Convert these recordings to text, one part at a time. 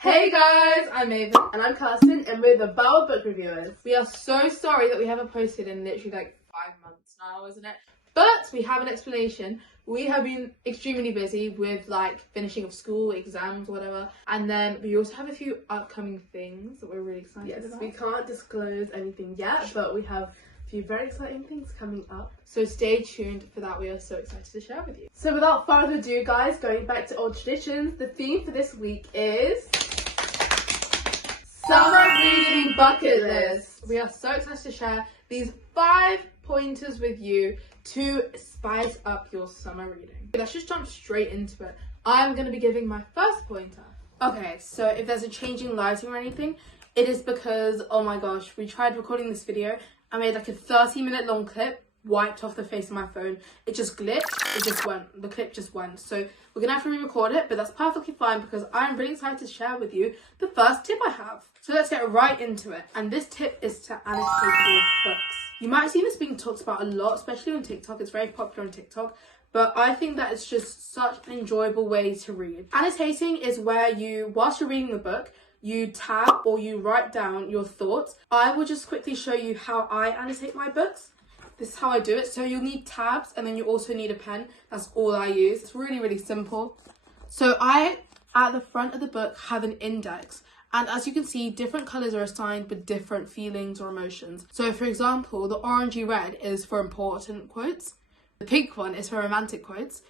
Hey guys, I'm Maven. And I'm Kirsten, and we're the Bower Book Reviewers. We are so sorry that we haven't posted in literally like 5 months now, isn't it? But we have an explanation. We have been extremely busy with like finishing of school, exams, whatever. And then we also have a few upcoming things that we're really excited about. We can't disclose anything yet, but we have a few very exciting things coming up. So stay tuned for that. We are so excited to share with you. So without further ado, guys, going back to old traditions, the theme for this week is Summer Reading Bucket List. We are so excited to share these 5 pointers with you to spice up your summer reading. Let's just jump straight into it. I'm going to be giving my first pointer. Okay, so if there's a changing lighting or anything, it is because, oh my gosh, we tried recording this video. I made like a 30-minute long clip, wiped off the face of my phone. It just glitched, it just went, the clip just went. So we're gonna have to re-record it, but that's perfectly fine because I'm really excited to share with you the first tip I have. So let's get right into it. And this tip is to annotate your books. You might have seen this being talked about a lot, especially on TikTok. It's very popular on TikTok. But I think that it's just such an enjoyable way to read. Annotating is where you, whilst you're reading the book, you tab or you write down your thoughts. I will just quickly show you how I annotate my books. This is how I do it. So you'll need tabs and then you also need a pen. That's all I use. It's really, really simple. So I, at the front of the book, have an index. And as you can see, different colours are assigned with different feelings or emotions. So for example, the orangey red is for important quotes. The pink one is for romantic quotes.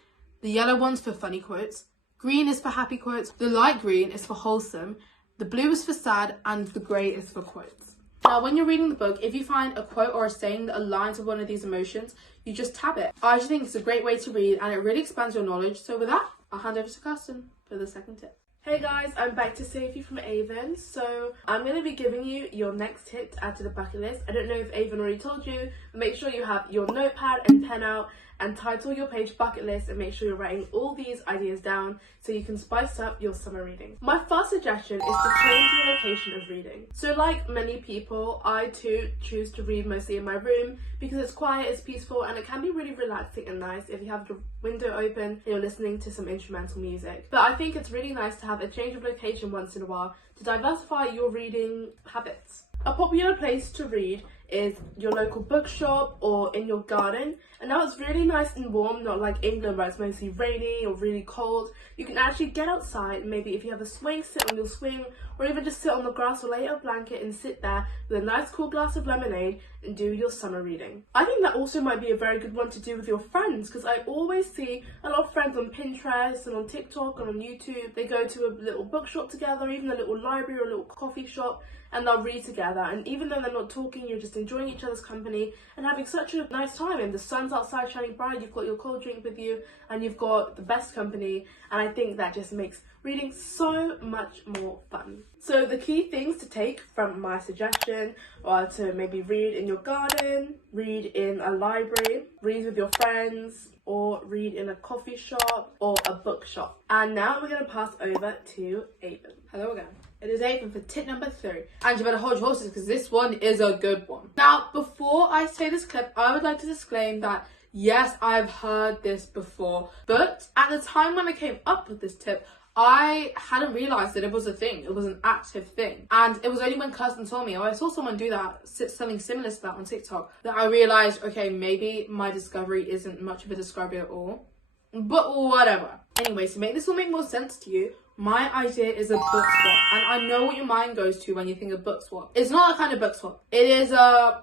The yellow one's for funny quotes. Green is for happy quotes. The light green is for wholesome. The blue is for sad, and the grey is for quotes. Now, when you're reading the book, if you find a quote or a saying that aligns with one of these emotions, you just tab it. I just think it's a great way to read, and it really expands your knowledge. So with that, I'll hand over to Kirsten for the second tip. Hey guys, I'm back to save you from Avon. So I'm going to be giving you your next tip to add to the bucket list. I don't know if Avon already told you, but make sure you have your notepad and pen out and title your page bucket list and make sure you're writing all these ideas down so you can spice up your summer reading. My first suggestion is to change your location of reading. So like many people, I too choose to read mostly in my room because it's quiet, it's peaceful, and it can be really relaxing and nice if you have the window open and you're listening to some instrumental music. But I think it's really nice to have a change of location once in a while to diversify your reading habits. A popular place to read is your local bookshop or in your garden, and now it's really nice and warm, not like England where it's mostly rainy or really cold. You can actually get outside, maybe if you have a swing, sit on your swing, or even just sit on the grass or lay out a blanket and sit there with a nice cool glass of lemonade and do your summer reading. I think that also might be a very good one to do with your friends, because I always see a lot of friends on Pinterest and on TikTok and on YouTube. They go to a little bookshop together, even a little library or a little coffee shop, and they'll read together. And even though they're not talking, you're just enjoying each other's company and having such a nice time. And the sun's outside shining bright, you've got your cold drink with you, and you've got the best company. And I think that just makes reading so much more fun. So the key things to take from my suggestion are to maybe read in your garden, read in a library, read with your friends, or read in a coffee shop or a bookshop. And now we're going to pass over to Avon. Hello again. It is Avon for tip number 3. And you better hold your horses because this one is a good one. Now, before I say this clip, I would like to disclaim that yes, I've heard this before. But at the time when I came up with this tip, I hadn't realised that it was a thing. It was an active thing. And it was only when Kirsten told me, I saw someone do that, something similar to that on TikTok, that I realised, okay, maybe my discovery isn't much of a discovery at all. But whatever. Anyway, to make this all make more sense to you, my idea is a book swap. And I know what your mind goes to when you think of book swap. It's not a kind of book swap. It is a...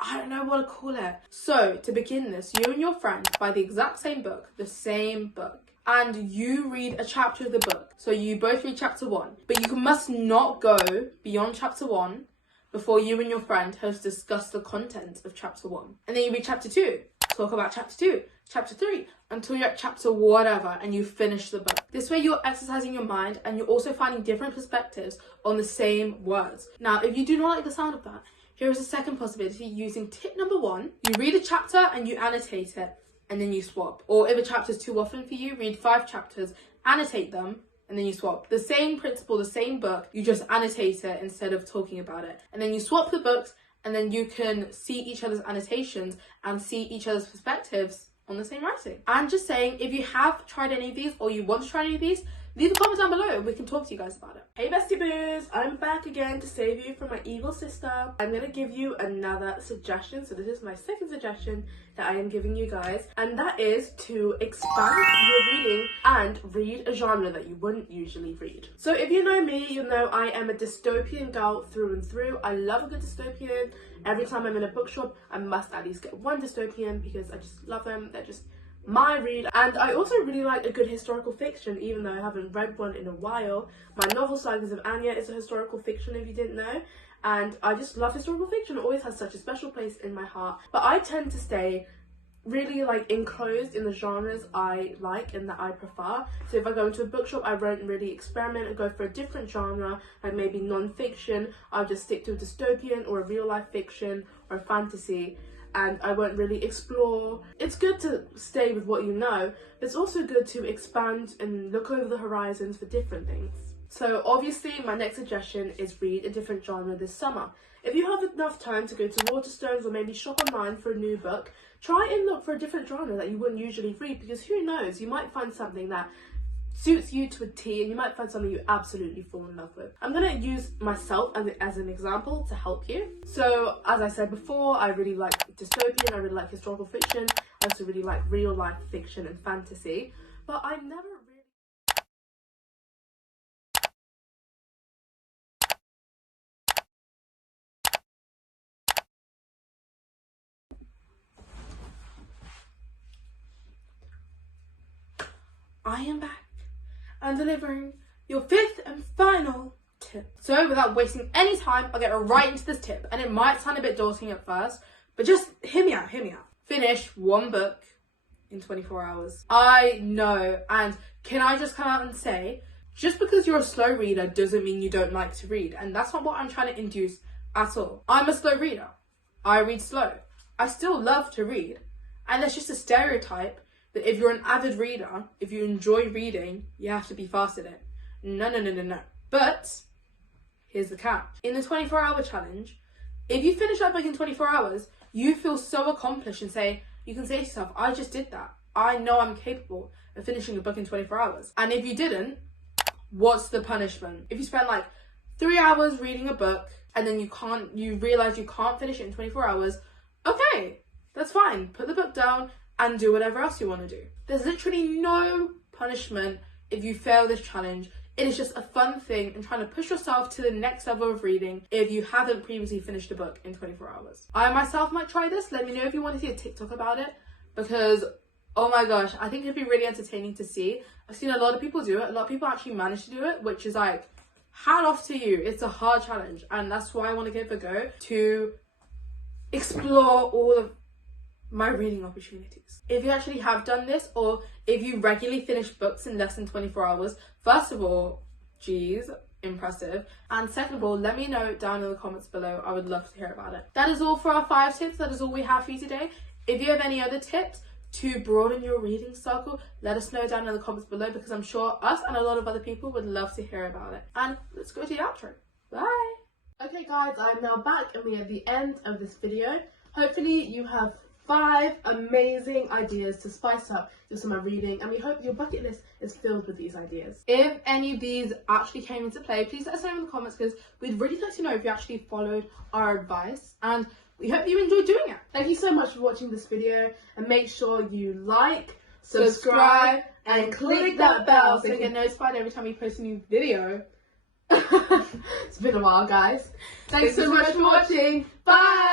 I don't know what to call it. So, to begin this, you and your friend buy the exact same book, the same book. And you read a chapter of the book. So you both read chapter 1. But you must not go beyond chapter 1 before you and your friend have discussed the content of chapter 1. And then you read chapter 2. Talk about chapter 2, chapter 3, until you're at chapter whatever and you finish the book. This way you're exercising your mind and you're also finding different perspectives on the same words. Now, if you do not like the sound of that, here is a second possibility using tip number 1. You read a chapter and you annotate it and then you swap. Or if a chapter is too often for you, read 5 chapters, annotate them, and then you swap. The same principle, the same book, you just annotate it instead of talking about it. And then you swap the books and then you can see each other's annotations and see each other's perspectives on the same writing. I'm just saying, if you have tried any of these or you want to try any of these leave a comment down below and we can talk to you guys about it. Hey bestie boos, I'm back again to save you from my evil sister. I'm gonna give you another suggestion. So this is my second suggestion that I am giving you guys, and that is to expand your reading and read a genre that you wouldn't usually read. So if you know me, you know I am a dystopian girl through and through. I love a good dystopian. Every time I'm in a bookshop, I must at least get one dystopian because I just love them. They're just my read. And I also really like a good historical fiction, even though I haven't read one in a while. My novel Sagas of Anya is a historical fiction, if you didn't know, and I just love historical fiction. It always has such a special place in my heart. But I tend to stay really like enclosed in the genres I like and that I prefer. So if I go into a bookshop, I won't really experiment and go for a different genre, like maybe non-fiction. I'll just stick to a dystopian or a real life fiction or a fantasy, and I won't really explore. It's good to stay with what you know, but it's also good to expand and look over the horizons for different things. So obviously my next suggestion is read a different genre this summer. If you have enough time to go to Waterstones or maybe shop online for a new book, try and look for a different genre that you wouldn't usually read, because who knows, you might find something that suits you to a T, and you might find something you absolutely fall in love with. I'm going to use myself as an example to help you. So as I said before, I really like dystopian, I really like historical fiction, I also really like real life fiction and fantasy, but I never really... I am back and delivering your fifth and final tip. So without wasting any time, I'll get right into this tip, and it might sound a bit daunting at first, but just hear me out. Finish one book in 24 hours. I know, and can I just come out and say, just because you're a slow reader doesn't mean you don't like to read, and that's not what I'm trying to induce at all. I'm a slow reader. I read slow. I still love to read, and there's just a stereotype that if you're an avid reader, if you enjoy reading, you have to be fast at it. No. But here's the catch. In the 24-hour challenge, if you finish that book in 24 hours, you feel so accomplished and you can say to yourself, I just did that. I know I'm capable of finishing a book in 24 hours. And if you didn't, what's the punishment? If you spend like 3 hours reading a book and then you realize you can't finish it in 24 hours, okay, that's fine. Put the book down and do whatever else you want to do. There's literally no punishment if you fail this challenge. It is just a fun thing and trying to push yourself to the next level of reading if you haven't previously finished a book in 24 hours. I myself might try this. Let me know if you want to see a TikTok about it, because oh my gosh, I think it'd be really entertaining to see. I've seen a lot of people do it. A lot of people actually manage to do it, which is like, hat off to you. It's a hard challenge, and that's why I want to give it a go, to explore all of my reading opportunities. If you actually have done this, or if you regularly finish books in less than 24 hours, first of all, geez, impressive. And second of all, let me know down in the comments below. I would love to hear about it. That is all for our 5 tips. That is all we have for you today. If you have any other tips to broaden your reading circle, let us know down in the comments below, because I'm sure us and a lot of other people would love to hear about it. And let's go to the outro. Bye. Okay guys, I'm now back and we're at the end of this video. Hopefully you have 5 amazing ideas to spice up your summer reading, and we hope your bucket list is filled with these ideas. If any of these actually came into play, please let us know in the comments, because we'd really like to know if you actually followed our advice, and we hope you enjoyed doing it. Thank you so much for watching this video, and make sure you like, subscribe, and click that bell so you get notified every time we post a new video. It's been a while, guys. Thanks so much for watching. Bye!